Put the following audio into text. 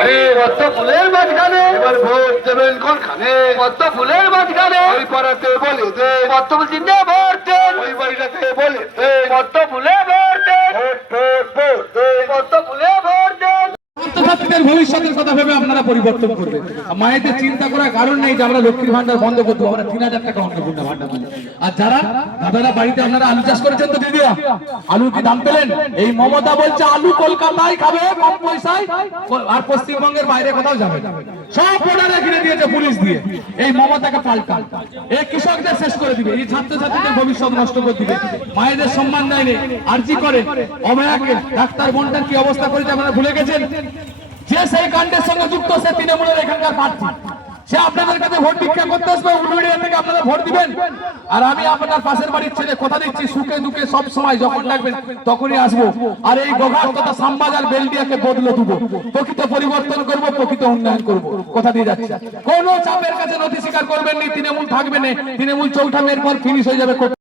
মাঝখানে, পদ্ম ফুলের মাঝখানে এবার ভোট দেবেন কোনখানে? পদ্ম ফুলের মাঝখানে ওই পাড়াতে বলে দে পদ্ম ফুল চিহ্নে ভোট দেন, ওই বাড়িটাতে বলে দে পদ্ম ফুলে ভোট দেন, পদ্ম ফুলে ভোট দেন। ছাত্রছাত্রীদের ভবিষ্যতের কথা ভেবে আপনারা পরিবর্তন করবেন। মায়েদের চিন্তা করার কারণ নেই যে আমরা লক্ষ্মীর ভান্ডার বন্ধ করবো, আমরা 3000 টাকা অন্নপূর্ণা ভান্ডার। আর যারা দাদারা বাড়িতে আপনারা আলু চাষ করেছেন তো দিদিরা, আলু কি দাম পেলেন? এই মমতা বলছে আলু কলকাতায় খাবে কম পয়সায়, আর পশ্চিমবঙ্গের বাইরে কোথাও যাবে না। সব বর্ডারে ঘিরে দিয়েছে পুলিশ দিয়ে। এই মমতাকে পাল্টান, এই কৃষকদের শেষ করে দিবে, এই ছাত্রছাত্রীদের ভবিষ্যৎ নষ্ট করে দিবে, মায়েদের সম্মান দেয়নি। আরজি করে অভয়াকে ডাক্তার বোনটার কি অবস্থা করেছে আপনারা ভুলে গেছেন? যে সেই কাণ্ডের সঙ্গে যুক্ত সে তৃণমূলের এখানকার প্রার্থী, সে আপনাদের কাছে ভোট ভিক্ষা করতে আসবে, উলুবেড়িয়া থেকে আপনারা ভোট দিবেন। আর আমি আপনার পাশের বাড়ির ছেলে, কথা দিচ্ছি সুখে দুঃখে সব সময় যখন ডাকবেন তখনই আসবো। আর এই গোঘাট তথা শ্যামবাজার বেলডিয়াকে বদলে দেবো, প্রকৃত পরিবর্তন করব, প্রকৃত উন্নয়ন করব, কথা দিয়ে যাচ্ছি। কোনো চাপের কাছে নথি স্বীকার করবেন নি, তৃণমূল থাকবে না, তৃণমূল চৌঠা মেয়ের পর ফিনিশ হয়ে যাবে।